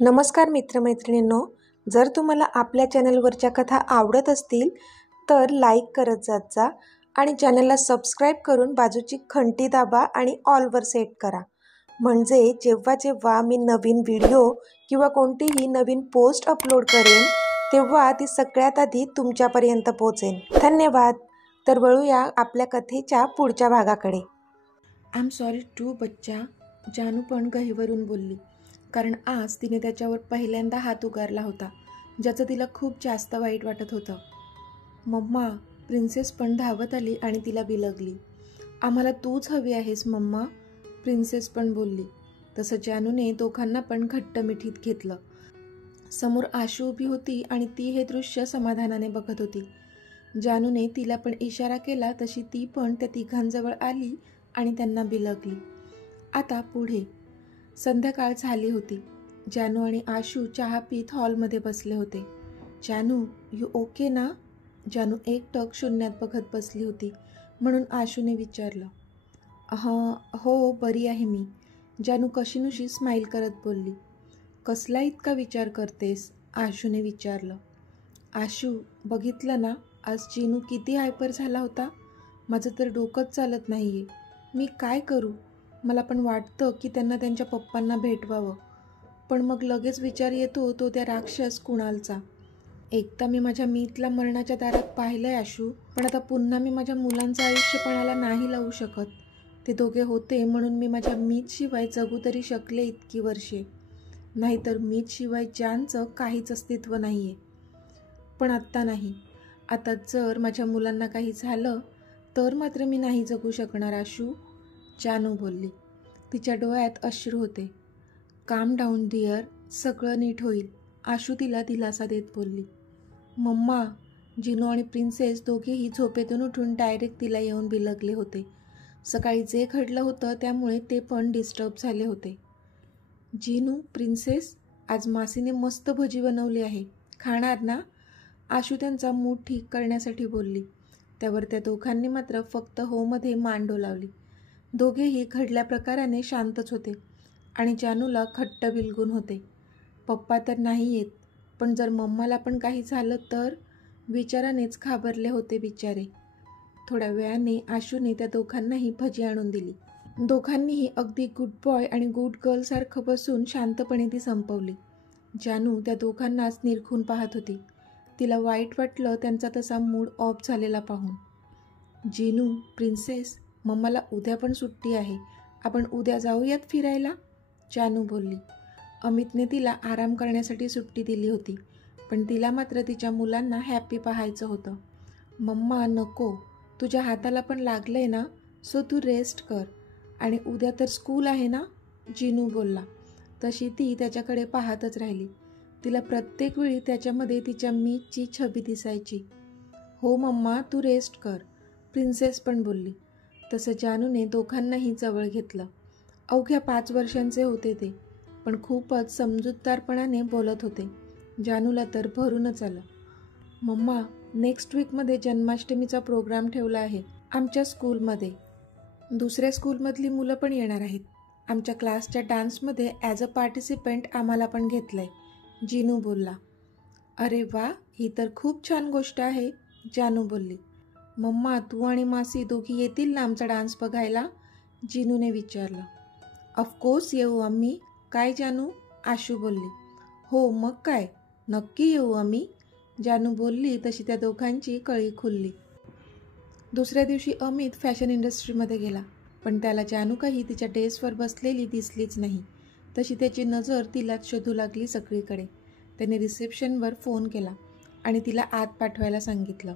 नमस्कार मित्रमैत्रिणींनो, जर तुम्हाला आपल्या चॅनलवरच्या कथा आवडत असतील तर लाईक करत जात जा आणि चॅनलला सबस्क्राईब करून बाजूची घंटी दाबा आणि ऑलवर सेट करा. म्हणजे जेव्हा जेव्हा मी नवीन व्हिडिओ किंवा कोणतीही नवीन पोस्ट अपलोड करेन तेव्हा ती सगळ्यात आधी तुमच्यापर्यंत पोहोचेल. धन्यवाद. तर वळूया आपल्या कथेच्या पुढच्या भागाकडे. आय एम सॉरी टू बच्चा, जानू पण गहिवरून बोलली, कारण आज तिने त्याच्यावर पहिल्यांदा हात उगारला होता, ज्याचं तिला खूप जास्त वाईट वाटत होतं. मम्मा, प्रिन्सेस पण धावत आली आणि तिला बिलगली. आम्हाला तूच हवी आहेस मम्मा, प्रिन्सेस पण बोलली. तसं जानूने दोघांना पण घट्ट मिठीत घेतलं. समोर आशू उभी होती आणि ती हे दृश्य समाधानाने बघत होती. जानूने तिला पण इशारा केला तशी ती पण त्या तिघांजवळ आली आणि त्यांना बिलगली. आता पुढे. संध्याकाळ झाली होती. जानू आणि आशू चहा पीत हॉलमध्ये बसले होते. जानू, यू ओके ना? जानू एकटक शून्यात बघत बसली होती, म्हणून आशूने विचारलं. हो, बरी आहे मी, जानू कशीनुशी स्माईल करत बोलली. कसला इतका विचार करतेस? आशूने विचारलं. आशू, बघितलं ना आज जिनू किती हायपर झाला होता? माझं तर डोकंच चालत नाहीये. मी काय करू? मला पण वाटतं की त्यांना त्यांच्या पप्पांना भेटवावं, पण मग लगेच विचार येतो तो त्या राक्षस कुणालचा. एकदा मी माझ्या मीतला मरणाच्या दारात पाहिलंय आशू, पण आता पुन्हा मी माझ्या मुलांचं आयुष्यपणाला नाही लावू शकत. ते दोघे होते म्हणून मी माझ्या मीतशिवाय जगू तरी शकले इतकी वर्षे, नाहीतर मीतशिवाय जानचं काहीच अस्तित्व नाहीये. पण आत्ता नाही. आता जर माझ्या मुलांना काही झालं तर मात्र मी नाही जगू शकणार आशू, जानू बोलली. तिच्या डोळ्यात अश्रू होते. काम डाऊन डिअर, सगळं नीट होईल, आशू तिला दिलासा देत बोलली. मम्मा, जिनू आणि प्रिन्सेस दोघेही झोपेतून उठून डायरेक्ट तिला येऊन बिलगले होते. सकाळी जे घडलं होतं त्यामुळे ते पण डिस्टर्ब झाले होते. जिनू, प्रिन्सेस, आज मासीने मस्त भजी बनवली आहे, खाणार ना? आशू त्यांचा मूड ठीक करण्यासाठी बोलली. त्यावर त्या दोघांनी मात्र फक्त होमध्ये मान डोलावली. दोघेही घडल्या प्रकाराने शांतच होते आणि जानूला घट्ट बिलगून होते. पप्पा तर नाही येत, पण जर मम्माला पण काही झालं तर? विचारानेच घाबरले होते बिचारे. थोड्या वेळाने आशूने त्या दोघांनाही भजी आणून दिली. दोघांनीही अगदी गुड बॉय आणि गुड गर्लसारखं बसून शांतपणे ती संपवली. जानू त्या दोघांनाच निरखून पाहत होती. तिला वाईट वाटलं त्यांचा तसा मूड ऑफ झालेला पाहून. जिनू, प्रिन्सेस, मम्माला उद्या पण सुट्टी आहे, आपण उद्या जाऊयात फिरायला, जानू बोलली. अमितने तिला आराम करण्यासाठी सुट्टी दिली होती, पण तिला मात्र तिच्या मुलांना हॅपी पाहायचं होतं. मम्मा नको, तुझ्या हाताला पण लागलंय ना, सो तू रेस्ट कर, आणि उद्या तर स्कूल आहे ना, जिनू बोलला. तशी ती त्याच्याकडे पाहतच राहिली. तिला प्रत्येक वेळी त्याच्यामध्ये तिच्या मीची छबी दिसायची. हो मम्मा, तू रेस्ट कर, प्रिन्सेस पण बोलली. तसं जानूने दोघांनाही जवळ घेतलं. अवघ्या 5 वर्षांचे होते ते, पण खूपच समजूतदारपणाने बोलत होते. जानूला तर भरूनच आलं. मम्मा, नेक्स्ट वीकमध्ये जन्माष्टमीचा प्रोग्राम ठेवला आहे आमच्या स्कूलमध्ये. दुसऱ्या स्कूलमधली मुलं पण येणार आहेत. आमच्या क्लासच्या डान्समध्ये ॲज अ पार्टिसिपंट आम्हाला पण घेतलं आहे, जिनू बोलला. अरे वा, ही तर खूप छान गोष्ट आहे, जानू बोलली. मम्मा, तू आणि मासी दोघी येतील ना आमचा डान्स बघायला, जिनूने विचारलं. ऑफकोर्स येऊ आम्ही, काय जानू, आशू बोलली. हो मग काय, नक्की येऊ आम्ही, जानू बोलली. तशी त्या दोघांची कळी खुलली. दुसऱ्या दिवशी अमित फॅशन इंडस्ट्रीमध्ये गेला, पण त्याला जानू काही तिच्या डेस्कवर बसलेली दिसलीच नाही. तशी त्याची नजर तिलाच शोधू लागली सगळीकडे. त्याने रिसेप्शनवर फोन केला आणि तिला आत पाठवायला सांगितलं,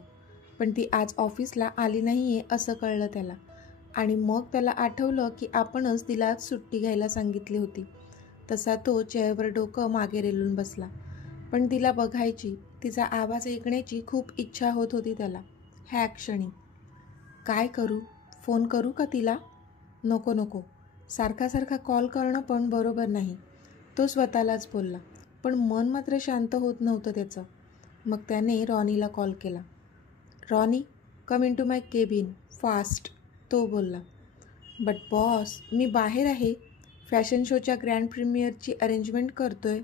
पण ती आज ऑफिसला आली नाही आहे असं कळलं त्याला. आणि मग त्याला आठवलं की आपणच तिला आज सुट्टी घ्यायला सांगितली होती. तसा तो चेअरवर डोकं मागे रेलून बसला. पण तिला बघायची, तिचा आवाज ऐकण्याची खूप इच्छा होत होती त्याला ह्या क्षणी. काय करू, फोन करू का तिला? नको नको, सारखा सारखा कॉल करणं पण बरोबर नाही, तो स्वतःलाच बोलला. पण मन मात्र शांत होत नव्हतं त्याचं. मग त्याने रॉनीला कॉल केला. Ronnie, come in to my cabin fast, तो बोलला. बट बॉस, मी बाहेर आहे, फॅशन शोच्या ग्रँड प्रीमियरची अरेंजमेंट करतोय,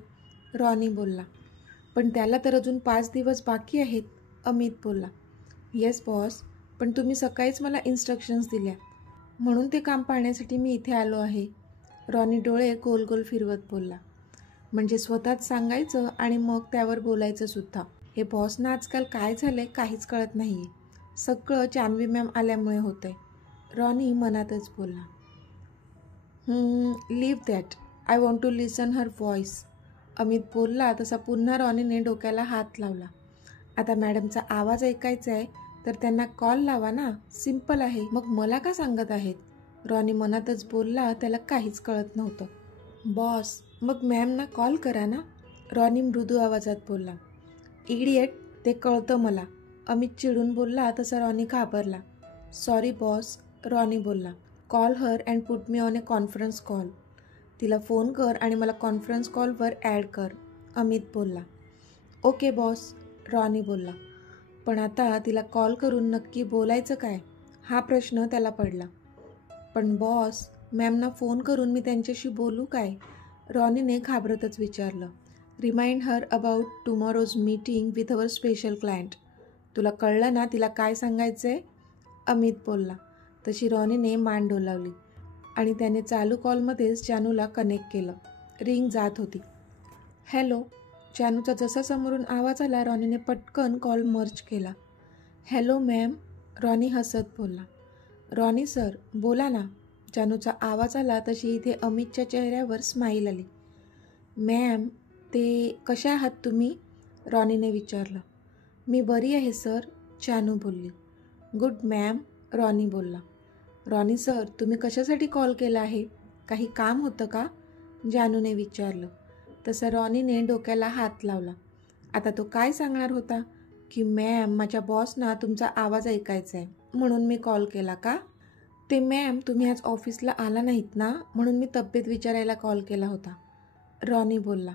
रॉनी बोलला. पण त्याला तर अजून 5 दिवस बाकी आहेत, अमित बोलला. येस बॉस, पण तुम्ही सकाळीच मला इन्स्ट्रक्शन्स दिल्या, म्हणून ते काम पाहण्यासाठी मी इथे आलो आहे. रॉनी डोळे गोल गोल फिरवत बोलला. म्हणजे स्वतःच सांगायचं आणि मग त्यावर बोलायचं सुद्धा. हे बॉसना आजकाल काय झालंय काहीच कळत नाही आहे. सगळं जान्हवी मॅम आल्यामुळे होतं आहे, रॉनी मनातच बोलला. Leave that, I want to listen her voice, Amit बोलला. तसा पुन्हा रॉनीने डोक्याला हात लावला. आता मॅडमचा आवाज ऐकायचा आहे तर त्यांना कॉल लावा ना, सिम्पल आहे. मग मला का सांगत आहेत, रॉनी मनातच बोलला. त्याला काहीच कळत नव्हतं. बॉस, मग मॅमना कॉल करा ना, रॉनी मृदू आवाजात बोलला. इडियट, ते कळतं मला, अमित चिडून बोलला. तसा रॉनी घाबरला. सॉरी बॉस, रॉनी बोलला. Call her and put me on A conference call, तिला फोन कर आणि मला कॉन्फरन्स कॉलवर ॲड कर, अमित बोलला. ओके बॉस, रॉनी बोलला. पण आता तिला कॉल करून नक्की बोलायचं काय, हा प्रश्न त्याला पडला. पण बॉस, मॅमना फोन करून मी त्यांच्याशी बोलू काय, रॉनीने घाबरतच विचारलं. Remind her about tomorrow's meeting with our special client, तुला कळलं ना तिला काय सांगायचं आहे, अमित बोलला. तशी रॉनीने मान डोलावली आणि त्याने चालू कॉलमध्येच जानूला कनेक्ट केलं. रिंग जात होती. हॅलो, जानूचा जसा समोरून आवाज आला रॉनीने पटकन कॉल मर्ज केला. हॅलो मॅम, रॉनी हसत बोलला. रॉनी सर बोला ना, जानूचा आवाज आला. तशी इथे अमितच्या चेहऱ्यावर स्माईल आली. मॅम, ते कशा आहात तुम्ही, रॉनीने विचारलं. मी बरी आहे सर, जानू बोलली. गुड मॅम, रॉनी बोलला. रॉनी सर, तुम्ही कशासाठी कॉल केला आहे, काही काम होतं का, जानूने विचारलं. तसं रॉनीने डोक्याला हात लावला. आता तो काय सांगणार होता की मॅम, माझ्या बॉसना तुमचा आवाज ऐकायचा आहे म्हणून मी कॉल केला का. ते मॅम, तुम्ही आज ऑफिसला आला नाहीत ना, म्हणून मी तब्येत विचारायला कॉल केला होता, रॉनी बोलला.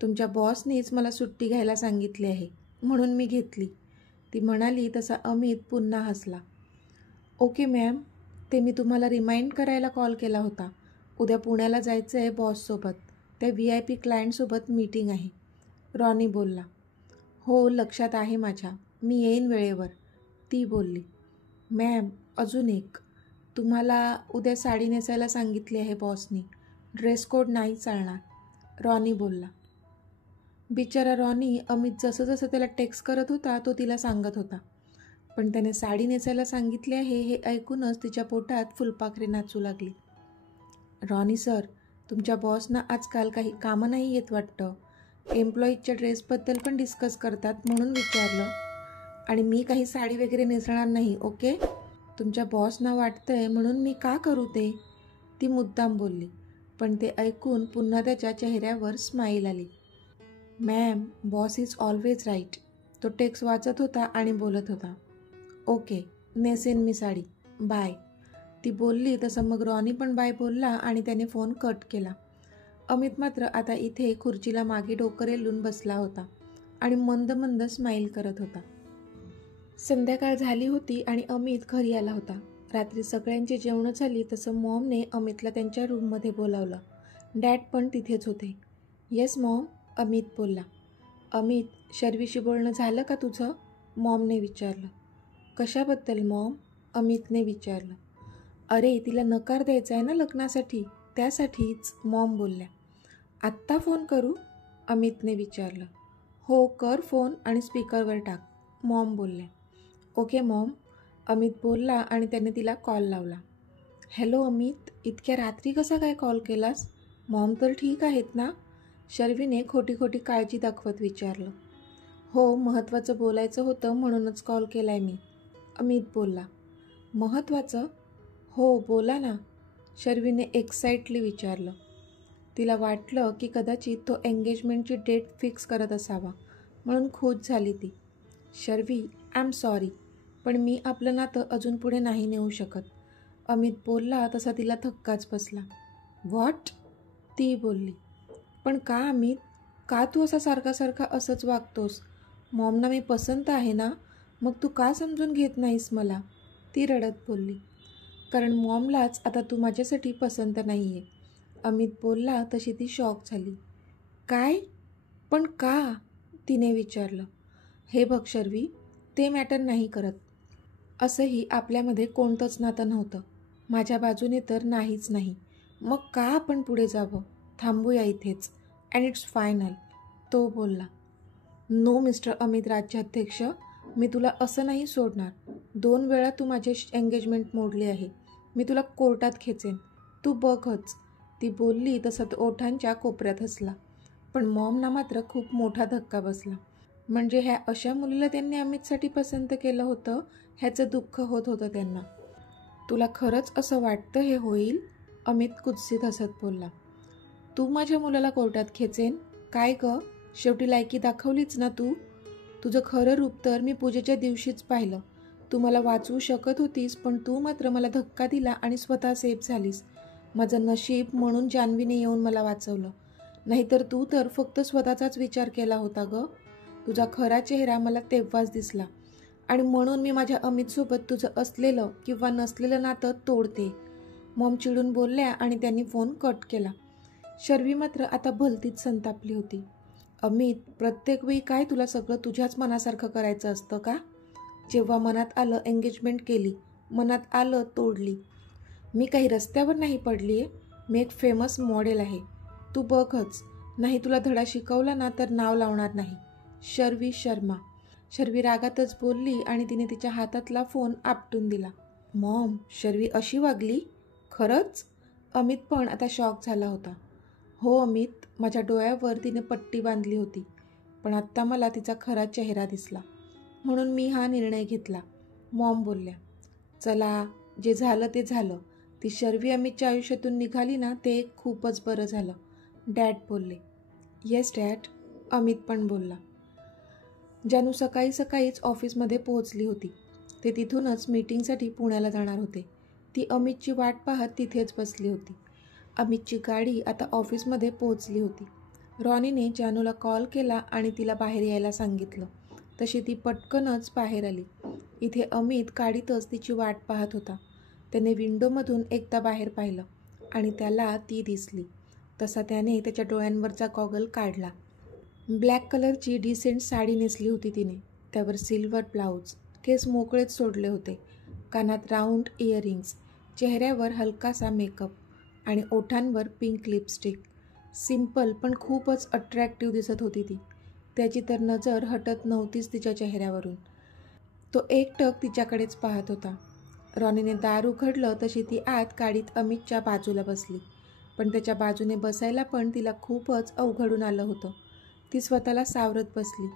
तुमच्या बॉसनीच मला सुट्टी घ्यायला सांगितली आहे म्हणून मी घेतली, ती म्हणाली. तसा अमित पुन्हा हसला. ओके मॅम, ते मी तुम्हाला रिमाइंड करायला कॉल केला होता. उद्या पुण्याला जायचं आहे बॉससोबत, त्या VIP क्लायंटसोबत मीटिंग आहे, रॉनी बोलला. हो, लक्षात आहे माझ्या, मी येईन वेळेवर, ती बोलली. मॅम, अजून एक, तुम्हाला उद्या साडी नेसायला सांगितली आहे बॉसनी, ड्रेस कोड नाही चालणार, रॉनी बोलला. बिचारा रॉनी, अमित जसं जसं त्याला टेक्स्ट करत होता तो तिला सांगत होता. पण त्याने साडी नेसायला सांगितले आहे हे ऐकूनच तिच्या पोटात फुलपाखरे नाचू लागली. रॉनी सर, तुमच्या बॉसना आजकाल काही कामं नाही येत वाटतं, एम्प्लॉईजच्या ड्रेसबद्दल पण डिस्कस करतात म्हणून विचारलं. आणि मी काही साडी वगैरे नेसणार नाही, ओके, तुमच्या बॉसना वाटतंय म्हणून मी का करू ते, ती मुद्दाम बोलली. पण ते ऐकून पुन्हा त्याच्या चेहऱ्यावर स्माईल आली. Ma'am, boss is always right, तो टेक्स्ट वाचत होता आणि बोलत होता. ओके, नेसेन मी साडी, बाय, ती बोलली. तसं मग रॉनी पण बाय बोलला आणि त्याने फोन कट केला. अमित मात्र आता इथे खुर्चीला मागे डोकं रेलून बसला होता आणि मंद मंद स्माईल करत होता. संध्याकाळ झाली होती आणि अमित घरी आला होता. रात्री सगळ्यांची जेवणं झाली. तसं मॉमने अमितला त्यांच्या रूममध्ये बोलावलं. डॅड पण तिथेच होते. येस मॉम, अमित बोलला. अमित, शर्वीशी बोलणं झालं का तुझं, मॉमने विचारलं. कशाबद्दल मॉम, अमितने विचारलं. अरे, तिला नकार द्यायचा आहे ना लग्नासाठी, त्यासाठीच, मॉम बोलल्या. आत्ता फोन करू, अमितने विचारलं. हो कर फोन आणि स्पीकरवर टाक, मॉम बोलल्या. ओके मॉम, अमित बोलला आणि त्याने तिला कॉल लावला. हॅलो अमित, इतक्या रात्री कसा काय कॉल केलास, मॉम तर ठीक आहेत ना, शर्वीने खोटी खोटी काळजी दाखवत विचारलं. हो, महत्त्वाचं बोलायचं होतं म्हणूनच कॉल केला आहे मी, अमित बोलला. महत्त्वाचं? हो, बोला ना, शर्वीने एक्साइटली विचारलं. तिला वाटलं की कदाचित तो एंगेजमेंटची डेट फिक्स करत असावा म्हणून खुश झाली ती. शर्वी, आय एम सॉरी, पण मी आपलं नातं अजून पुढे नाही नेऊ शकत, अमित बोलला. तसा तिला धक्काच बसला. व्हॉट, ती बोलली. पण का अमित, का तू असा सारखा सारखा असंच वागतोस, मॉमना मी पसंत आहे ना, मग तू का समजून घेत नाहीस मला, ती रडत बोलली. कारण मॉमलाच आता तू माझ्यासाठी पसंत नाही आहे, अमित बोलला. तशी ती शॉक झाली. काय, पण का? तिने विचारलं. हे बघ शर्वी, ते मॅटर नाही करत. असंही आपल्यामध्ये कोणतंच नातं नव्हतं. माझ्या बाजूने तर नाहीच नाही. मग का आपण पुढे जावं? थांबूया इथेच. And it's final. तो बोलला. नो मिस्टर अमित राज्याध्यक्ष, मी तुला असं नाही सोडणार. 2 वेळा तू माझी एंगेजमेंट मोडली आहे. मी तुला कोर्टात खेचेन. तू बघच. ती बोलली तसं तो ओठांच्या कोपऱ्यात हसला. पण मॉमना मात्र खूप मोठा धक्का बसला. म्हणजे ह्या अशा मुलीला त्यांनी अमितसाठी पसंत केलं होतं ह्याचं दुःख होत होतं त्यांना. तुला खरंच असं वाटतं हे होईल? अमित कुत्सित हसत बोलला. तू माझ्या मुलाला कोर्टात खेचेन? काय गं, शेवटी लायकी दाखवलीच ना तू. तुझं खरं रूप तर मी पूजेच्या दिवशीच पाहिलं. तू मला वाचवू शकत होतीस, पण तू मात्र मला धक्का दिला आणि स्वतः सेफ झालीस. माझं नशीब म्हणून जान्हवीने येऊन मला वाचवलं. नाहीतर तू तर फक्त स्वतःचाच विचार केला होता गं. तुझा खरा चेहरा मला तेव्हाच दिसला आणि म्हणून मी माझ्या अमितसोबत तुझं असलेलं किंवा नसलेलं नातं तोडते. मॉम चिडून बोलल्या आणि त्यांनी फोन कट केला. शर्वी मात्र आता भलतीच संतापली होती. अमित, प्रत्येक वेळी काय तुला सगळं तुझ्याच मनासारखं करायचं असतं का? जेव्हा मनात आलं एंगेजमेंट केली, मनात आलं तोडली. मी काही रस्त्यावर नाही पडली आहे. मी एक फेमस मॉडेल आहे. तू बघच. नाही तुला धडा शिकवला ना तर नाव लावणार नाही. शर्वी शर्मा. शर्वी रागातच बोलली आणि तिने तिच्या हातातला फोन आपटून दिला. मॉम, शर्वी अशी वागली? खरंच? अमित पण आता शॉक झाला होता. हो अमित, माझ्या डोळ्यावर तिने पट्टी बांधली होती. पण आत्ता मला तिचा खरा चेहरा दिसला. म्हणून मी हा निर्णय घेतला. मॉम बोलल्या. चला, जे झालं ते झालं. ती शर्वी अमितच्या आयुष्यातून निघाली ना, ते खूपच बरं झालं. डॅड बोलले. येस डॅड, अमित पण बोलला. जानू सकाळी सकाळीच ऑफिसमध्ये पोहोचली होती. ते तिथूनच मीटिंगसाठी पुण्याला जाणार होते. ती अमितची वाट पाहत तिथेच बसली होती. अमितची गाडी आता ऑफिसमध्ये पोहोचली होती. रॉनीने जानूला कॉल केला आणि तिला बाहेर यायला सांगितलं. तशी ती पटकनच बाहेर आली. इथे अमित गाडीतच तिची वाट पाहत होता. त्याने विंडोमधून एकदा बाहेर पाहिलं आणि त्याला ती दिसली. तसा त्याने त्याच्या डोळ्यांवरचा गॉगल काढला. ब्लॅक कलरची डिसेंट साडी नेसली होती तिने. त्यावर सिल्वर ब्लाऊज, केस मोकळेच सोडले होते, कानात राऊंड इयरिंग्स, चेहऱ्यावर हलकासा मेकअप आणि ओठांवर पिंक लिपस्टिक. सिम्पल पण खूपच अट्रॅक्टिव्ह दिसत होती ती. त्याची तर नजर हटत नव्हतीच तिच्या चेहऱ्यावरून. तो एकटक तिच्याकडेच पाहत होता. रॉनीने दार उघडलं तशी ती आत गाडीत अमितच्या बाजूला बसली. पण त्याच्या बाजूने बसायला पण तिला खूपच अवघडून आलं होतं. ती स्वतःला सावरत बसली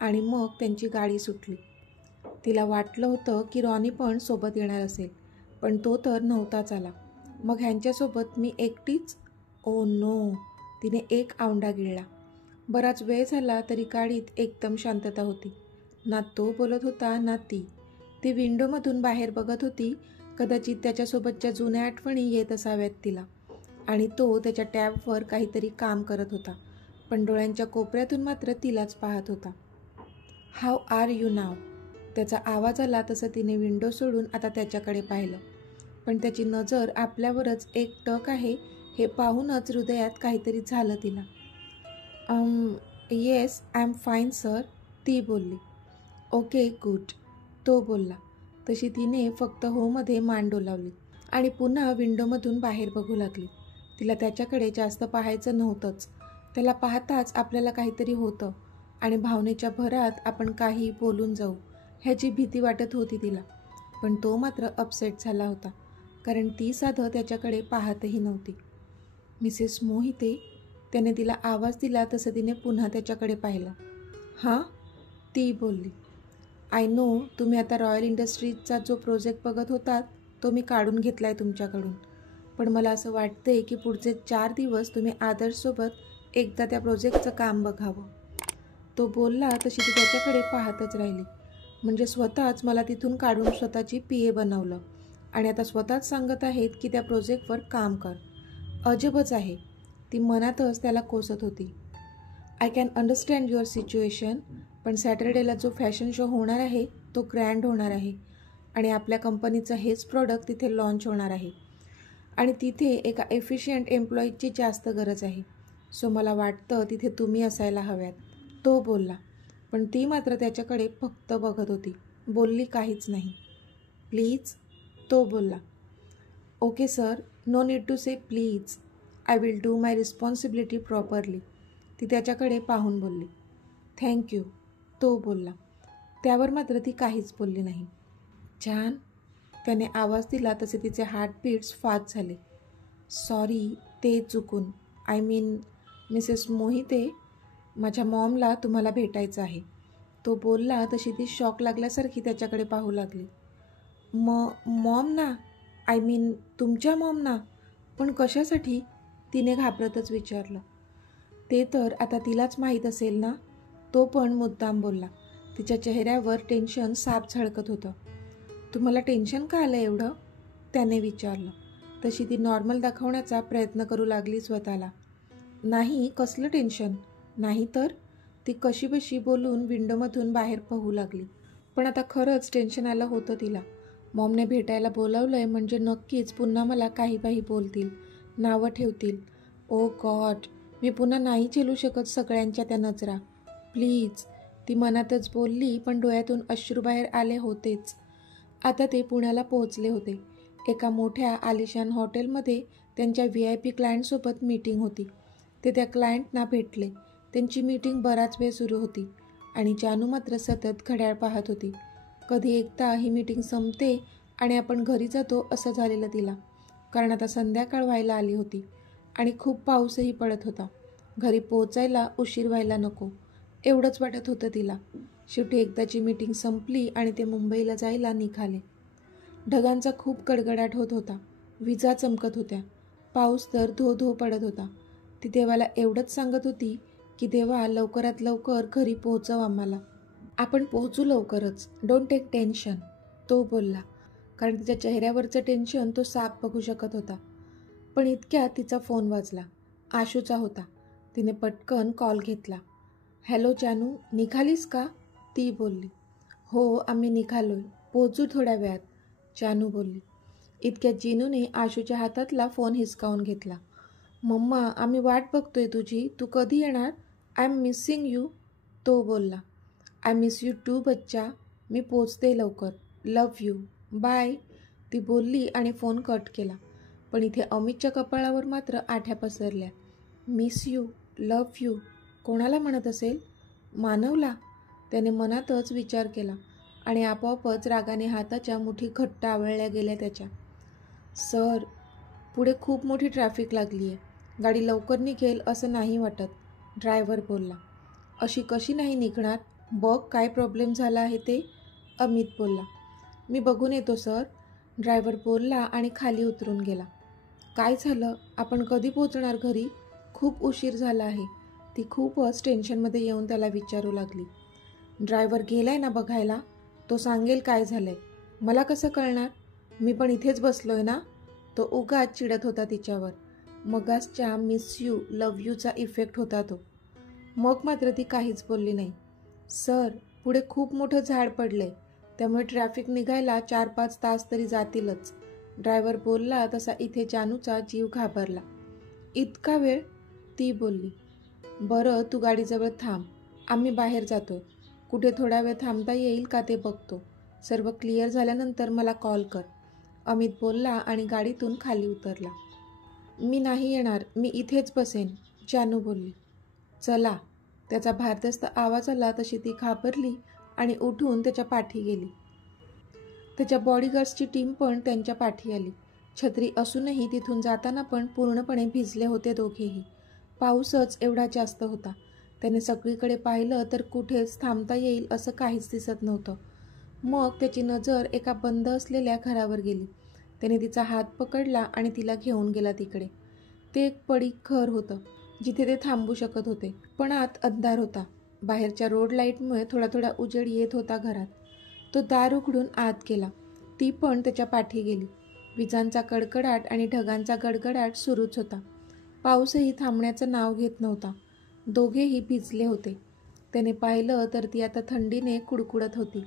आणि मग त्यांची गाडी सुटली. तिला वाटलं होतं की रॉनी पण सोबत येणार असेल, पण तो तर नव्हताच आला. मग ह्यांच्यासोबत मी एकटीच? Oh no. तिने एक आवंडा गिळला. बराच वेळ झाला तरी गाडीत एकदम शांतता होती. ना तो बोलत होता ना ती. ती विंडोमधून बाहेर बघत होती. कदाचित त्याच्यासोबतच्या जुन्या आठवणी येत असाव्यात तिला. आणि तो त्याच्या टॅबवर काहीतरी काम करत होता, पण डोळ्यांच्या कोपऱ्यातून मात्र तिलाच पाहत होता. हाव आर यू नाव? त्याचा आवाज आला तसं तिने विंडो सोडून आता त्याच्याकडे पाहिलं. पण त्याची नजर आपल्यावरच एक टक आहे हे पाहूनच हृदयात काहीतरी झालं तिला. Yes, I am fine sir, ती बोलली. ओके गुड, तो बोलला. तशी तिने फक्त होमध्ये मान डोलावली आणि पुन्हा विंडोमधून बाहेर बघू लागली. तिला त्याच्याकडे जास्त पाहायचं नव्हतंच. त्याला पाहताच आपल्याला काहीतरी होतं आणि भावनेच्या भरात आपण काही बोलून जाऊ ह्याची भीती वाटत होती तिला. पण तो मात्र अपसेट झाला होता, कारण ती साधं त्याच्याकडे पाहतही नव्हती. मिसेस मोहिते, त्याने तिला आवाज दिला तसं तिने पुन्हा त्याच्याकडे पाहिलं. हां, ती बोलली. आय नो, तुम्ही आता रॉयल इंडस्ट्रीजचा जो प्रोजेक्ट बघत होतात तो मी काढून घेतला आहे तुमच्याकडून. पण मला असं वाटतंय की पुढचे 4 दिवस तुम्ही आदर्शसोबत एकदा त्या प्रोजेक्टचं काम बघावं. तो बोलला तशी ती त्याच्याकडे पाहतच राहिली. म्हणजे स्वतःच मला तिथून काढून स्वतःची PA बनवलं आणि आता स्वतःच सांगत आहेत की त्या प्रोजेक्टवर काम कर. अजबच आहे. ती मनातच त्याला कोसत होती. I can understand your situation, पण सॅटर्डेला जो फॅशन शो होणार आहे तो ग्रँड होणार आहे आणि आपल्या कंपनीचं हेच प्रॉडक्ट तिथे लॉन्च होणार आहे आणि तिथे एका एफिशियंट एम्प्लॉईजची जास्त गरज आहे. सो मला वाटतं तिथे तुम्ही असायला हव्यात, तो बोलला. पण ती मात्र त्याच्याकडे फक्त बघत होती, बोलली काहीच नाही. प्लीज, तो बोलला. Okay sir, no need to say please, I will do my responsibility properly, ती त्याच्याकडे पाहून बोलली. थँक्यू, तो बोलला. त्यावर मात्र ती काहीच बोलली नाही. छान, त्याने आवाज दिला तसे तिचे हार्टबीट्स फास्ट झाले. सॉरी, ते चुकून, आय मीन मिसेस मोहिते, माझ्या मॉमला तुम्हाला भेटायचं आहे, तो बोलला तशी ती शॉक लागल्यासारखी त्याच्याकडे पाहू लागली. मॉम ना, आय मीन तुमच्या मॉम ना, पण कशासाठी, तिने घाबरतच विचारलं. ते तर आता तिलाच माहीत असेल ना, तो पण मुद्दाम बोलला. तिच्या चेहऱ्यावर टेन्शन साफ झळकत होतं. तुम्हाला टेन्शन का आलं एवढं, त्याने विचारलं. तशी ती नॉर्मल दाखवण्याचा प्रयत्न करू लागली स्वतःला. नाही, कसलं टेन्शन नाही तर, ती कशीबशी बोलून विंडोमधून बाहेर पाहू लागली. पण आता खरंच टेन्शन आलं होतं तिला. मॉमने भेटायला बोलावलं आहे म्हणजे नक्कीच पुन्हा मला काही बोलतील, नावं ठेवतील. ओ गॉड, मी पुन्हा नाही झेलू शकत सगळ्यांच्या त्या नजरा. प्लीज, ती मनातच बोलली, पण डोळ्यातून अश्रू बाहेर आले होतेच. आता ते पुण्याला पोहोचले होते. एका मोठ्या आलिशान हॉटेलमध्ये त्यांच्या VIP क्लायंटसोबत मीटिंग होती. ते त्या क्लायंटना भेटले. त्यांची मीटिंग बराच वेळ सुरू होती आणि जानू मात्र सतत घड्याळ पाहत होती. कधी एकदा ही मीटिंग संपते आणि आपण घरी जातो असं झालेलं तिला. कारण आता संध्याकाळ व्हायला आली होती आणि खूप पाऊसही पडत होता. घरी पोचायला उशीर व्हायला नको एवढंच वाटत होतं तिला. शेवटी एकदाची मीटिंग संपली आणि ते मुंबईला जायला निघाले. ढगांचा खूप गडगडाट होत होता. विजा चमकत होत्या. पाऊस तर धो धो पडत होता. ती देवाला एवढंच सांगत होती की देवा, लवकरात लवकर घरी पोहोचव आम्हाला. आपण पोहोचू लवकरच, डोंट टेक टेन्शन, तो बोलला. कारण तिच्या चेहऱ्यावरचं टेन्शन तो साफ बघू शकत होता. पण इतक्यात तिचा फोन वाजला. आशूचा होता. तिने पटकन कॉल घेतला. हॅलो जानू, निघालीस का, ती बोलली. हो, आम्ही निघालोय, पोहोचू थोड्या वेळात, जानू बोलली. इतक्यात जिनूने आशूच्या हातातला फोन हिसकावून घेतला. मम्मा, आम्ही वाट बघतोय तुझी, तू कधी येणार, आय एम मिसिंग यू, तो बोलला. आय मिस यू टू बच्चा, मी पोचते लवकर, लव्ह यू, बाय, ती बोलली आणि फोन कट केला. पण इथे अमितच्या कपाळावर मात्र आठ्या पसरल्या. मिस यू, लव्ह यू, कोणाला म्हणत असेल, मानवला, त्याने मनातच विचार केला आणि आपोआपच रागाने हाताच्या मुठी घट्ट आवळल्या गेल्या त्याच्या. सर, पुढे खूप मोठी ट्रॅफिक लागली आहे, गाडी लवकर निघेल असं नाही वाटत, ड्रायव्हर बोलला. अशी कशी नाही निघणार, बघ काय प्रॉब्लेम झाला आहे ते, अमित बोलला. मी बघून येतो सर, ड्रायव्हर बोलला आणि खाली उतरून गेला. काय झालं, आपण कधी पोहोचणार घरी, खूप उशीर झाला आहे, ती खूपच टेन्शनमध्ये येऊन त्याला विचारू लागली. ड्रायव्हर गेलाय ना बघायला, तो सांगेल काय झालंय, मला कसं कळणार, मी पण इथेच बसलोय ना, तो उगाच चिडत होता तिच्यावर. मगासच्या मिस यू लव्ह यूचा इफेक्ट होता तो. मग मात्र ती काहीच बोलली नाही. सर, पुढे खूप मोठं झाड पडलंय, त्यामुळे ट्रॅफिक निघायला 4-5 तास तरी जातीलच, ड्रायव्हर बोलला. तसा इथे जानूचा जीव घाबरला. इतका वेळ, ती बोलली. बरं, तू गाडीजवळ थांब, आम्ही बाहेर जातोय, कुठे थोडा वेळ थांबता येईल का ते बघतो, सर्व क्लिअर झाल्यानंतर मला कॉल कर, अमित बोलला आणि गाडीतून खाली उतरला. मी नाही येणार, मी इथेच बसेन, जानू बोलली. चला, त्याचा भारदस्त आवाज आला तशी ती घाबरली आणि उठून त्याच्या पाठी गेली. त्याच्या बॉडीगार्ड्सची टीम पण त्यांच्या पाठी आली. छत्री असूनही तिथून जाताना पण पूर्णपणे भिजले होते दोघेही. पाऊसच एवढा जास्त होता. त्याने सगळीकडे पाहिलं तर कुठेच थांबता येईल असं काहीच दिसत नव्हतं. मग त्याची नजर एका बंद असलेल्या घरावर गेली. त्याने तिचा हात पकडला आणि तिला घेऊन गेला तिकडे. ते एक पडीक घर होतं जिथे ते थांबू शकत होते, पण आत अंधार होता. बाहेरच्या रोड लाईटमुळे थोडा थोडा उजेड येत होता घरात. तो दार उघडून आत गेला. ती पण त्याच्या पाठी गेली. विजांचा कडकडाट आणि ढगांचा गडगडाट सुरूच होता. पाऊसही थांबण्याचं नाव घेत नव्हता. दोघेही भिजले होते. त्याने पाहिलं तर ती आता थंडीने कुडकुडत होती.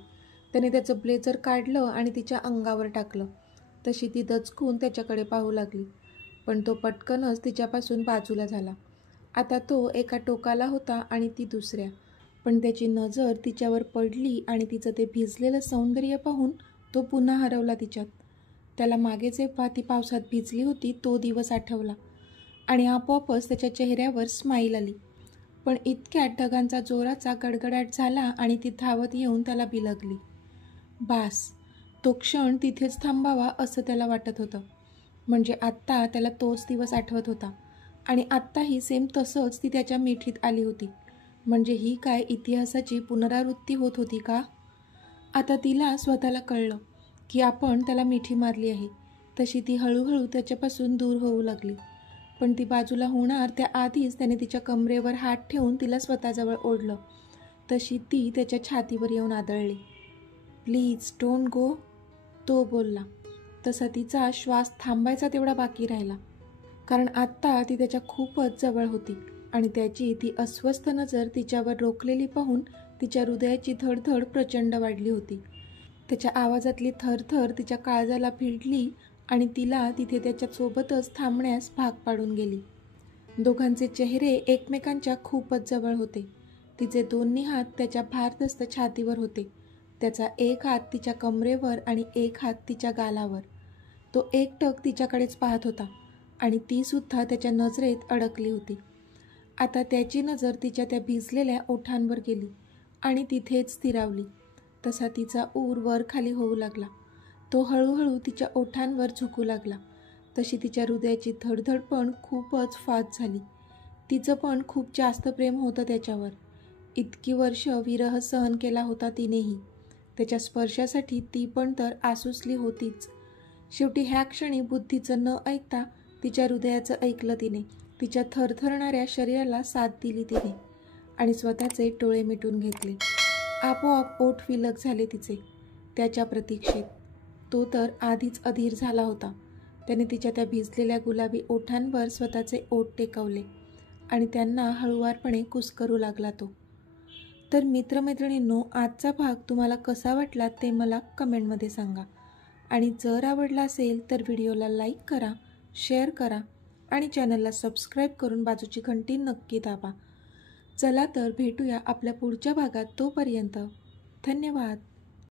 त्याने त्याचं ब्लेझर काढलं आणि तिच्या अंगावर टाकलं. तशी ती दचकून त्याच्याकडे पाहू लागली, पण तो पटकनच तिच्यापासून बाजूला झाला आता तो एका टोकाला होता आणि ती दुसऱ्या, पण त्याची नजर तिच्यावर पडली आणि तिचं ते भिजलेलं सौंदर्य पाहून तो पुन्हा हरवला तिच्यात. त्याला मागे जेव्हा ती पावसात भिजली होती तो दिवस आठवला आणि आपोआपच त्याच्या चेहऱ्यावर स्माईल आली. पण इतक्यात ढगांचा जोराचा गडगडाट झाला आणि ती धावत येऊन त्याला बिलगली. बास, तो क्षण तिथेच थांबावा असं त्याला वाटत होतं. म्हणजे आत्ता त्याला तोच दिवस आठवत होता आणि आत्ताही सेम तसंच ती त्याच्या मिठीत आली होती. म्हणजे ही काय इतिहासाची पुनरावृत्ती होत होती का? आता तिला स्वतःला कळलं की आपण त्याला मिठी मारली आहे. तशी ती हळूहळू त्याच्यापासून दूर होऊ लागली. पण ती बाजूला होणार त्याआधीच त्याने तिच्या कमरेवर हात ठेवून तिला स्वतःजवळ ओढलं. तशी ती त्याच्या छातीवर येऊन आदळली. प्लीज डोंट गो, तो बोलला. तसा तिचा श्वास थांबायचा तेवढा बाकी राहिला, कारण आत्ता ती त्याच्या खूपच जवळ होती आणि त्याची ती अस्वस्थ नजर तिच्यावर रोखलेली पाहून तिच्या हृदयाची धडधड प्रचंड वाढली होती. त्याच्या आवाजातली थरथर तिच्या काळजाला भिडली आणि तिला तिथे त्याच्यासोबतच थांबण्यास भाग पाडून गेली. दोघांचे चेहरे एकमेकांच्या खूपच जवळ होते. तिचे दोन्ही हात त्याच्या भारदस्त छातीवर होते. त्याचा एक हात तिच्या कमरेवर आणि एक हात तिच्या गालावर. तो एकटक तिच्याकडेच पाहत होता आणि तीसुद्धा त्याच्या नजरेत अडकली होती. आता त्याची नजर तिच्या त्या भिजलेल्या ओठांवर गेली आणि तिथेच स्थिरावली. तसा तिचा ऊर वर खाली होऊ लागला. तो हळूहळू तिच्या ओठांवर झुकू लागला. तशी तिच्या हृदयाची धडधड पण खूपच फास्ट झाली. तिचं पण खूप जास्त प्रेम होतं त्याच्यावर. इतकी वर्ष विरह सहन केला होता तिनेही. त्याच्या स्पर्शासाठी ती पण तर आसुसली होतीच. शेवटी ह्या क्षणी बुद्धीचं न ऐकता तिच्या हृदयाचं ऐकलं तिने. तिच्या थरथरणाऱ्या शरीराला साथ दिली तिने आणि स्वतःचे डोळे मिटून घेतले. आपोआप ओठ विलग झाले तिचे त्याच्या प्रतीक्षेत. तो तर आधीच अधीर झाला होता. त्याने तिच्या त्या भिजलेल्या गुलाबी ओठांवर स्वतःचे ओठ टेकवले आणि त्यांना हळुवारपणे कुस्करू लागला तो. तर मित्रमैत्रिणींनो, आजचा भाग तुम्हाला कसा वाटला ते मला कमेंटमध्ये सांगा आणि जर आवडला असेल तर व्हिडिओला लाईक करा, शेअर करा आणि चॅनलला सबस्क्राईब करून बाजूची घंटी नक्की दाबा. चला तर भेटूया आपल्या पुढच्या भागात. तोपर्यंत धन्यवाद.